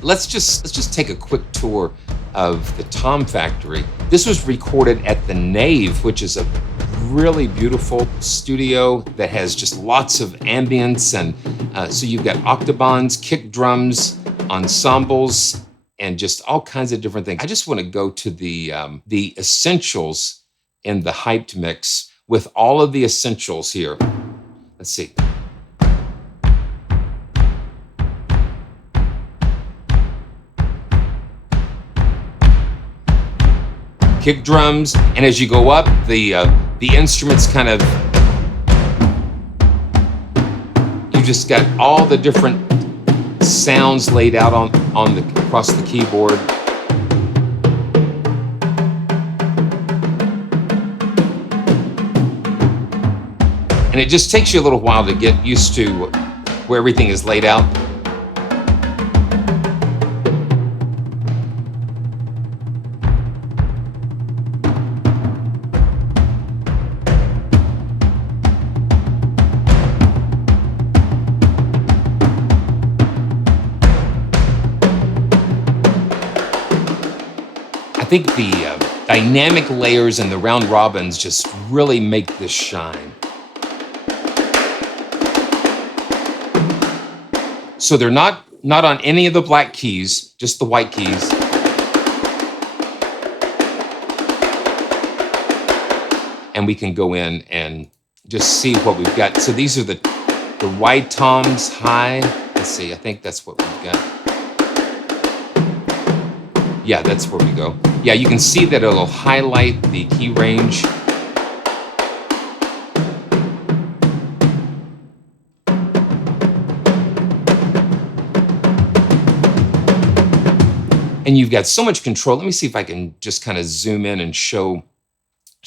Let's just take a quick tour of the Tom Factory. This was recorded at the Nave, which is a really beautiful studio that has just lots of ambience. And so you've got Octobans, kick drums, ensembles, and just all kinds of different things. I just want to go to the essentials in the hyped mix with all of the essentials here. Let's see. Kick drums, and as you go up, the instruments kind of, you just got all the different sounds laid out on the across the keyboard. And it just takes you a little while to get used to where everything is laid out. I think the dynamic layers and the round robins just really make this shine. So they're not on any of the black keys, just the white keys. And we can go in and just see what we've got. So these are the wide toms, high. Let's see, I think that's what we've got. Yeah, that's where we go. Yeah, you can see that it'll highlight the key range. And you've got so much control. Let me see if I can just kind of zoom in and show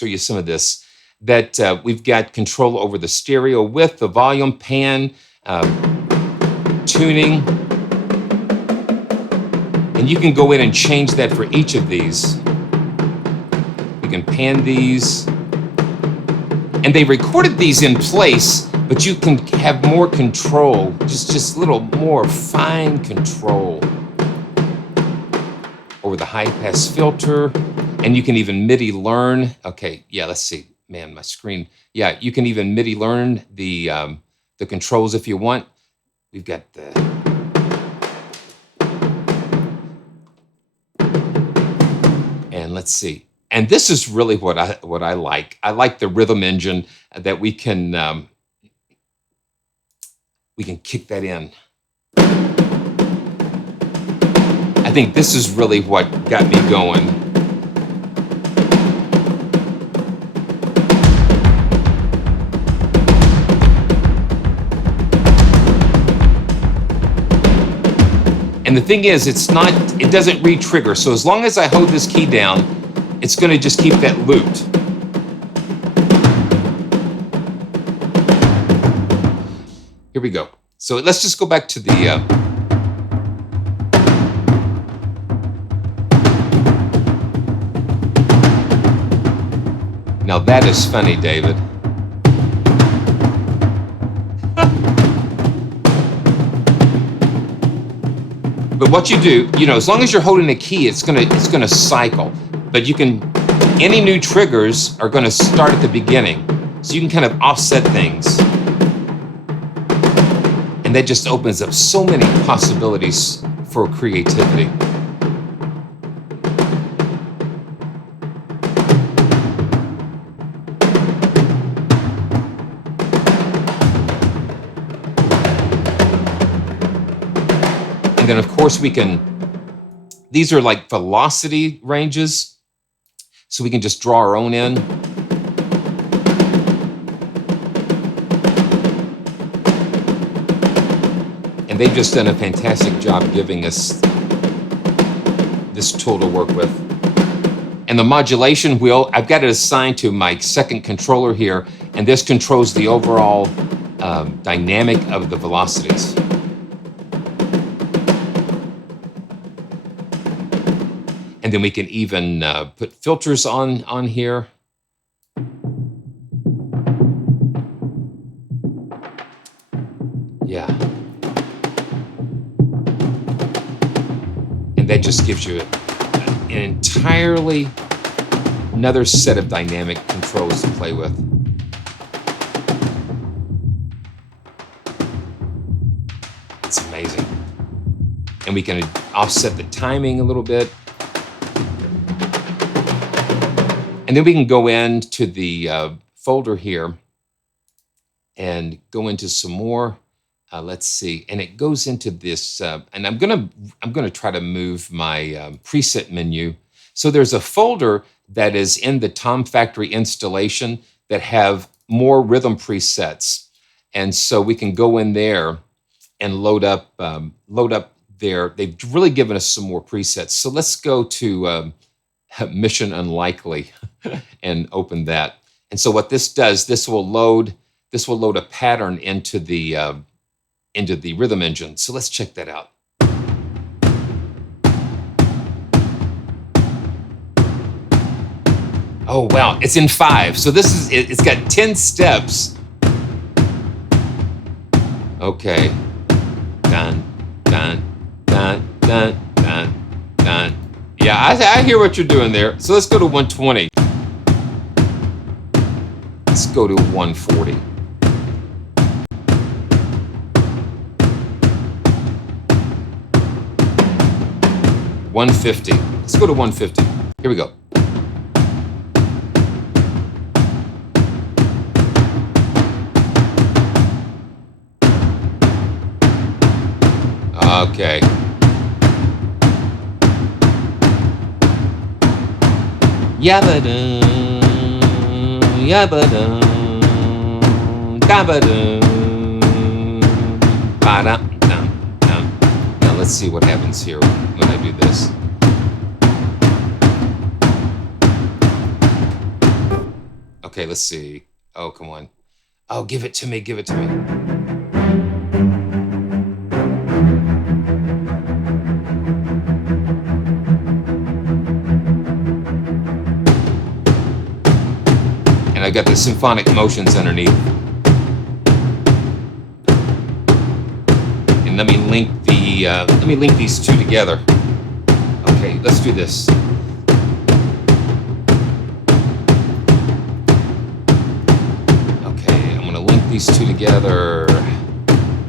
you some of this. That we've got control over the stereo width, the volume, pan, tuning. And you can go in and change that for each of these. You can pan these. And they recorded these in place, but you can have more control, just a little more fine control over the high pass filter. And you can even MIDI learn. Okay, yeah, let's see. Man, my screen. Yeah, you can even MIDI learn the controls if you want. We've got the... And let's see. And this is really what I like. I like the rhythm engine that we can kick that in. I think this is really what got me going. And the thing is, it doesn't re-trigger. So as long as I hold this key down, it's going to just keep that looped. Here we go. So let's just go back to the... Now that is funny, David. But what you do, as long as you're holding a key, it's gonna cycle. But any new triggers are gonna start at the beginning. So you can kind of offset things. And that just opens up so many possibilities for creativity. And then of course these are like velocity ranges. So we can just draw our own in. And they've just done a fantastic job giving us this tool to work with. And the modulation wheel, I've got it assigned to my second controller here, and this controls the overall dynamic of the velocities. And then we can even put filters on here. Yeah. And that just gives you an entirely another set of dynamic controls to play with. It's amazing. And we can offset the timing a little bit. And then we can go into the folder here and go into some more. Let's see, and it goes into this, and I'm gonna try to move my preset menu. So there's a folder that is in the Tom Factory installation that have more rhythm presets, and so we can go in there and load up there. They've really given us some more presets. So let's go to Mission Unlikely and open that. And so what this does, this will load a pattern into the rhythm engine. So let's check that out. Oh, wow, it's in 5. So it's got 10 steps. Okay. Dun, dun, dun, dun, dun, dun. Yeah, I hear what you're doing there. So let's go to 120. Let's go to 140. 150. Let's go to 150. Here we go. Okay. Yabba-dum, yabba-dum, dabba-dum, ba-dum-dum-dum. Now let's see what happens here when I do this. Okay, let's see. Oh, come on. Oh, give it to me, give it to me. And I got the symphonic motions underneath. And let me link these two together. Okay, let's do this. These two together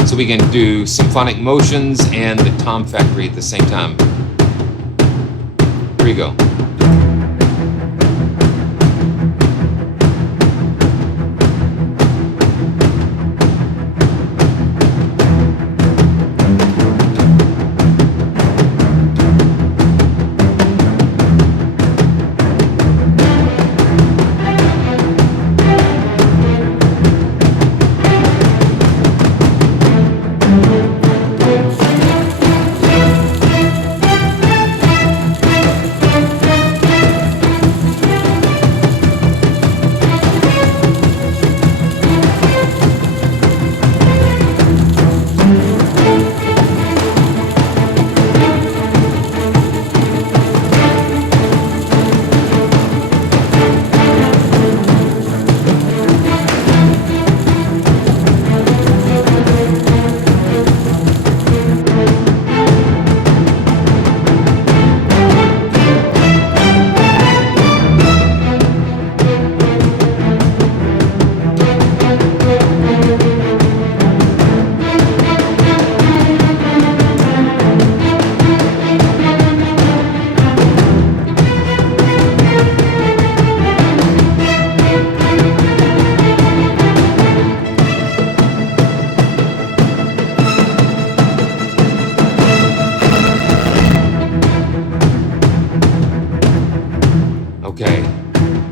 so we can do symphonic motions and the Tom Factory at the same time. Here we go.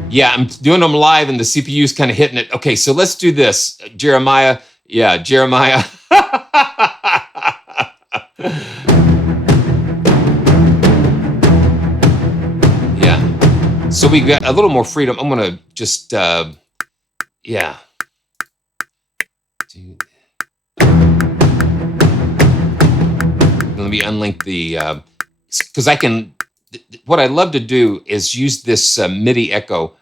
Yeah, I'm doing them live and the CPU's kind of hitting it. Okay, so let's do this. Jeremiah. Yeah, Jeremiah. Yeah. So we got a little more freedom. I'm going to just, yeah. Let me unlink the, because I can, what I love to do is use this MIDI echo.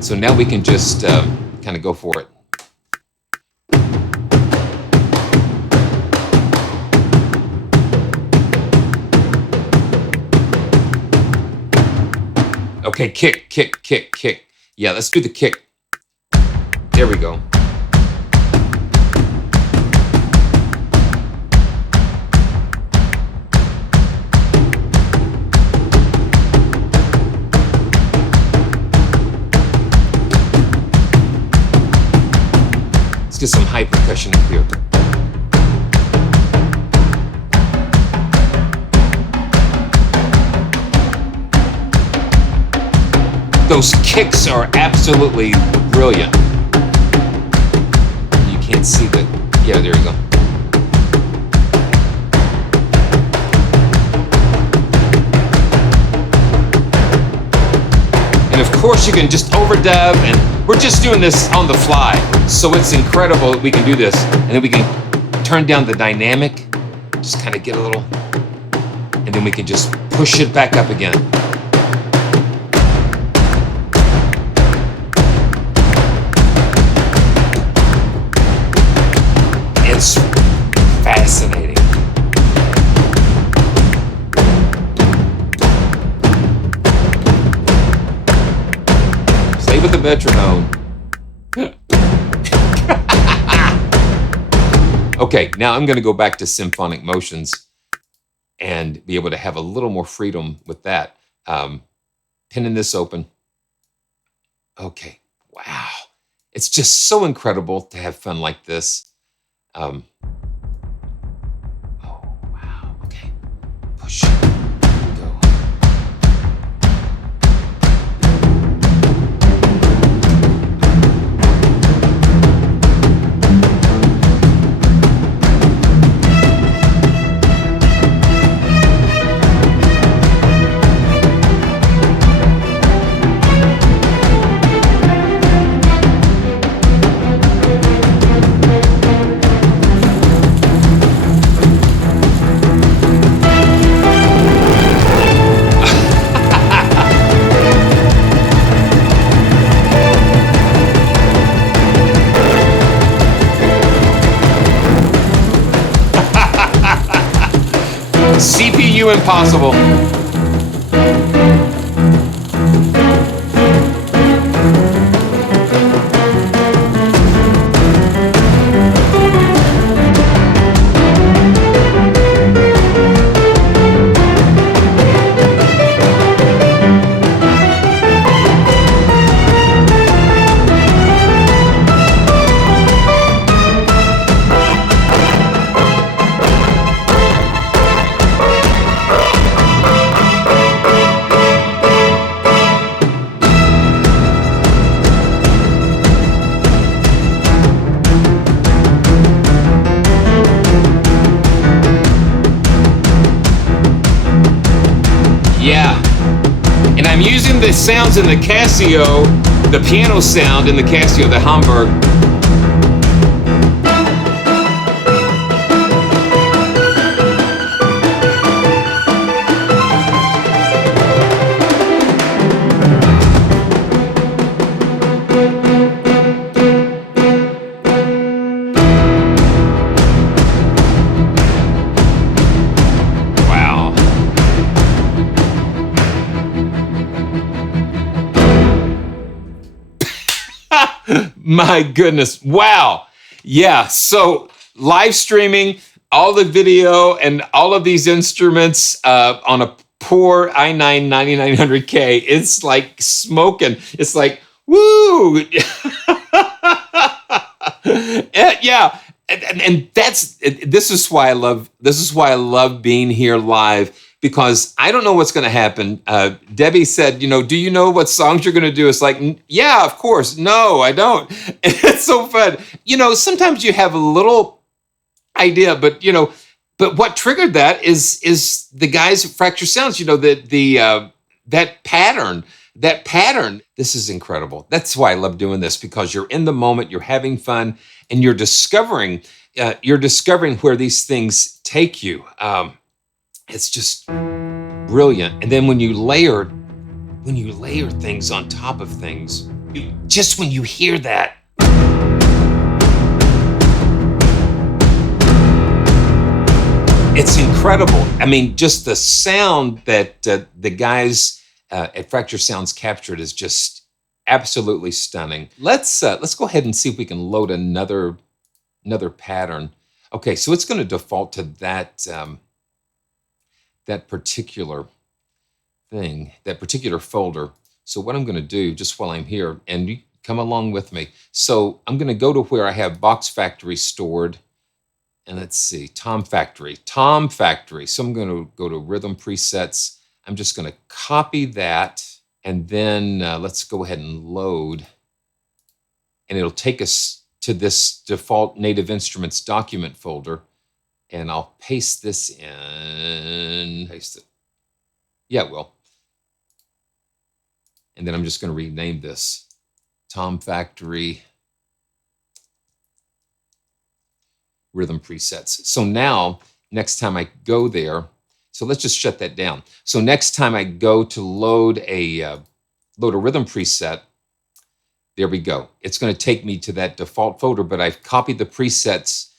So now we can just kind of go for it. Okay, kick, kick, kick, kick. Yeah, let's do the kick. There we go. Let's get some high percussion in here. Those kicks are absolutely brilliant. You can't see the, yeah, there you go. And of course you can just overdub, and we're just doing this on the fly. So it's incredible that we can do this. And then we can turn down the dynamic, just kind of get a little, and then we can just push it back up again. It's fascinating. Stay with the metronome. Okay, now I'm going to go back to symphonic motions and be able to have a little more freedom with that. Pinning this open. Okay, wow. It's just so incredible to have fun like this. Oh, wow, okay. Push, go. CPU impossible. Yeah, and I'm using the sounds in the Casio, the piano sound in the Casio, the Hamburg. My goodness. Wow. Yeah. So live streaming, all the video and all of these instruments on a poor i9 9900K, it's like smoking. It's like, woo. Yeah. And this is why I love being here live, because I don't know what's going to happen. Debbie said, do you know what songs you're going to do? It's like, yeah, of course. No, I don't. It's so fun. Sometimes you have a little idea, but what triggered that is the guys at Fracture Sounds, that pattern. This is incredible. That's why I love doing this, because you're in the moment, you're having fun, and you're discovering where these things take you. It's just brilliant. And then when you layer things on top of things, just when you hear that, it's incredible. I mean, just the sound that the guys at Fracture Sounds Captured is just absolutely stunning. Let's go ahead and see if we can load another pattern. Okay, so it's going to default to that that particular thing, that particular folder. So what I'm going to do, just while I'm here, and you come along with me. So I'm going to go to where I have Box Factory stored, and let's see, Tom Factory. So I'm going to go to Rhythm Presets. I'm just going to copy that, and then let's go ahead and load, and it'll take us to this default Native Instruments document folder, and I'll paste this in. Paste it. Yeah, it will. And then I'm just going to rename this Tom Factory Rhythm Presets. So now, next time I go there, so let's just shut that down. So next time I go to load a rhythm preset, there we go. It's going to take me to that default folder, but I've copied the presets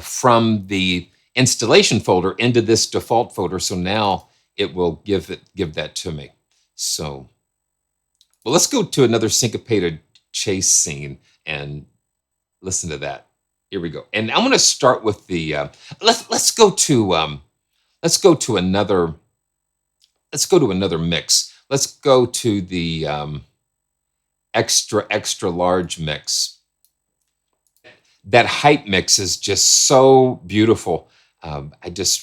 from the installation folder into this default folder. So now it will give that to me. So, well, let's go to another syncopated chase scene and listen to that. Here we go. And I'm going to start with the let's go to another mix. Let's go to the extra large mix. That hype mix is just so beautiful. It's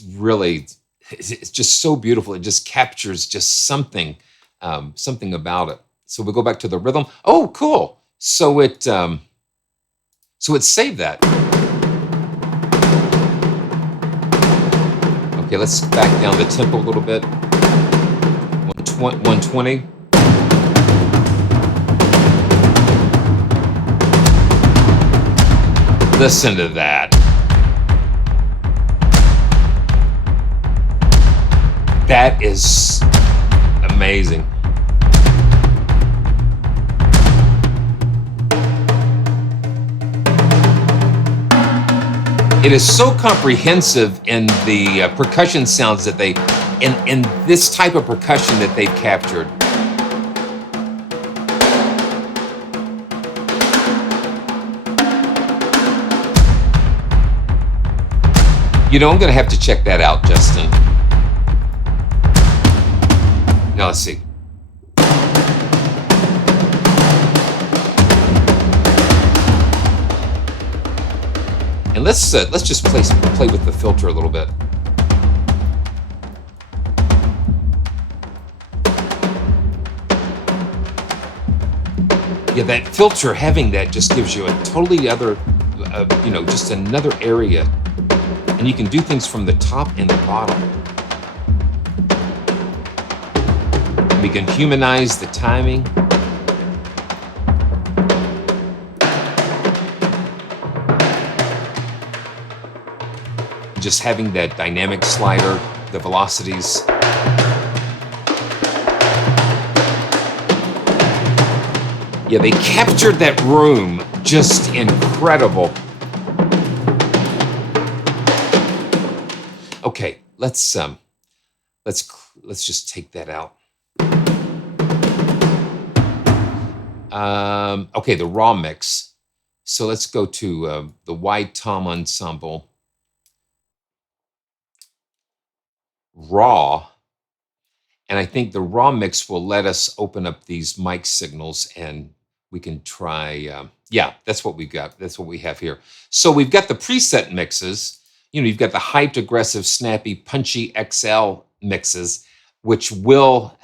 just so beautiful. It just captures just something about it. So we'll go back to the rhythm. Oh, cool. So it saved that. Okay, let's back down the tempo a little bit. 120. Listen to that. That is amazing. It is so comprehensive in the percussion sounds that in this type of percussion that they've captured. You know, I'm going to have to check that out, Justin. Now let's see. And let's just play with the filter a little bit. Yeah, that filter, having that just gives you a totally other, just another area. And you can do things from the top and the bottom. We can humanize the timing. Just having that dynamic slider, the velocities. Yeah, they captured that room just incredible. Okay, let's just take that out. Okay, the raw mix. So let's go to the wide tom ensemble. Raw. And I think the raw mix will let us open up these mic signals and we can try, yeah, that's what we've got. That's what we have here. So we've got the preset mixes. You know, you've got the hyped, aggressive, snappy, punchy XL mixes, which Will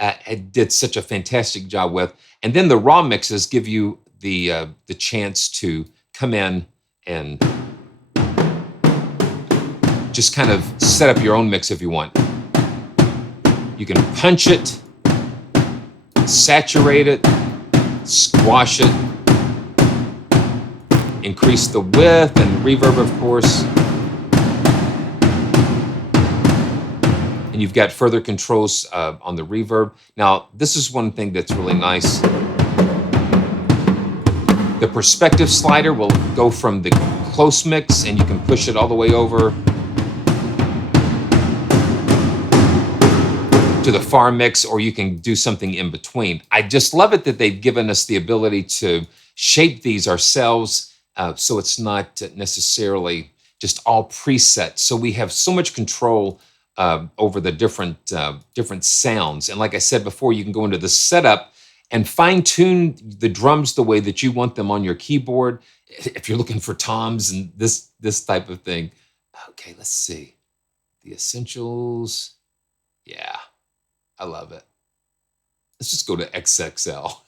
did such a fantastic job with. And then the raw mixes give you the chance to come in and just kind of set up your own mix if you want. You can punch it, saturate it, squash it, increase the width and reverb, of course. And you've got further controls on the reverb. Now, this is one thing that's really nice. The perspective slider will go from the close mix and you can push it all the way over to the far mix, or you can do something in between. I just love it that they've given us the ability to shape these ourselves, so it's not necessarily just all preset. So we have so much control over the different sounds. And like I said before, you can go into the setup and fine tune the drums the way that you want them on your keyboard. If you're looking for toms and this type of thing. Okay, let's see. The Essentials. Yeah, I love it. Let's just go to XXL.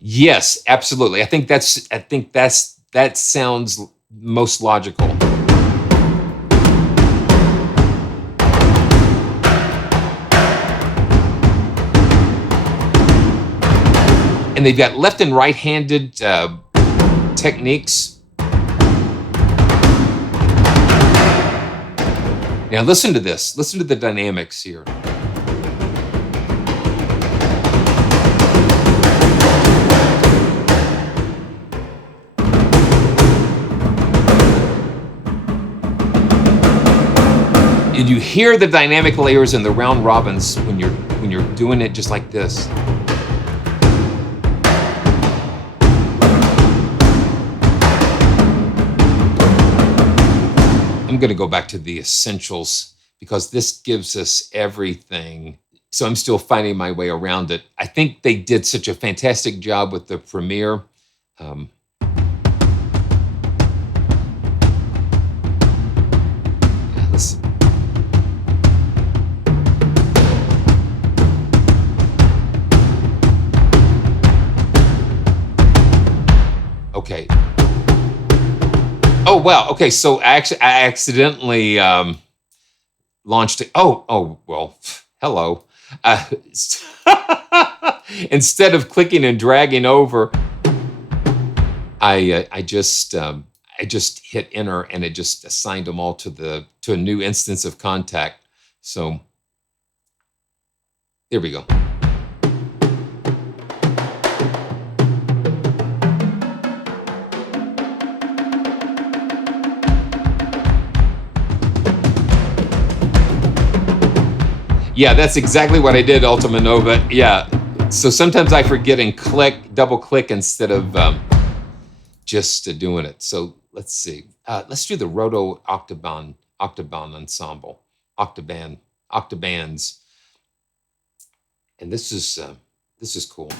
Yes, absolutely. I think that sounds most logical. And they've got left and right-handed techniques. Now listen to this. Listen to the dynamics here. And you hear the dynamic layers and the round robins when you're doing it just like this. I'm going to go back to the Essentials because this gives us everything. So I'm still finding my way around it. I think they did such a fantastic job with the Premiere. Listen. Okay. Oh, wow. Okay, so I accidentally launched it. Oh, well, hello. Instead of clicking and dragging over, I just hit enter and it just assigned them all to a new instance of Contact. So there we go. Yeah, that's exactly what I did, Ultima Nova. Yeah, so sometimes I forget and double click instead of just doing it. So let's see. Let's do the Roto Octoban ensemble, Octobans, and this is cool.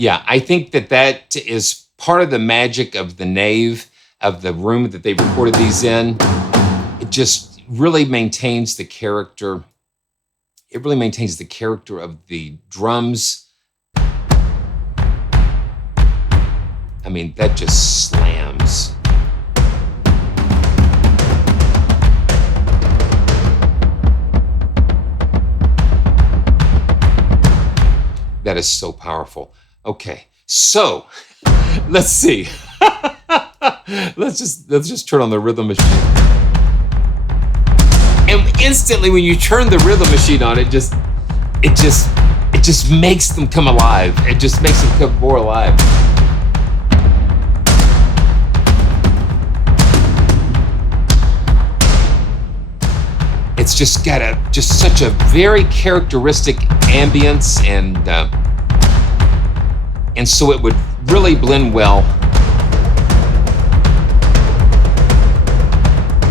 Yeah, I think that is part of the magic of the Nave, of the room that they recorded these in. It just really maintains the character. It really maintains the character of the drums. I mean, that just slams. That is so powerful. Okay, so let's see. let's just turn on the rhythm machine. And instantly, when you turn the rhythm machine on, it just makes them come alive. It just makes them come more alive. It's just got such a very characteristic ambience, and so it would really blend well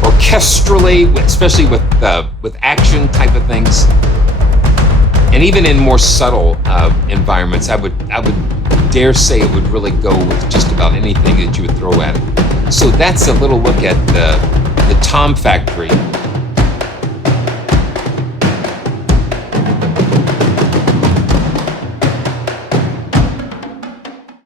orchestrally, especially with action type of things, and even in more subtle environments. I would dare say it would really go with just about anything that you would throw at it. So that's a little look at the Tom Factory.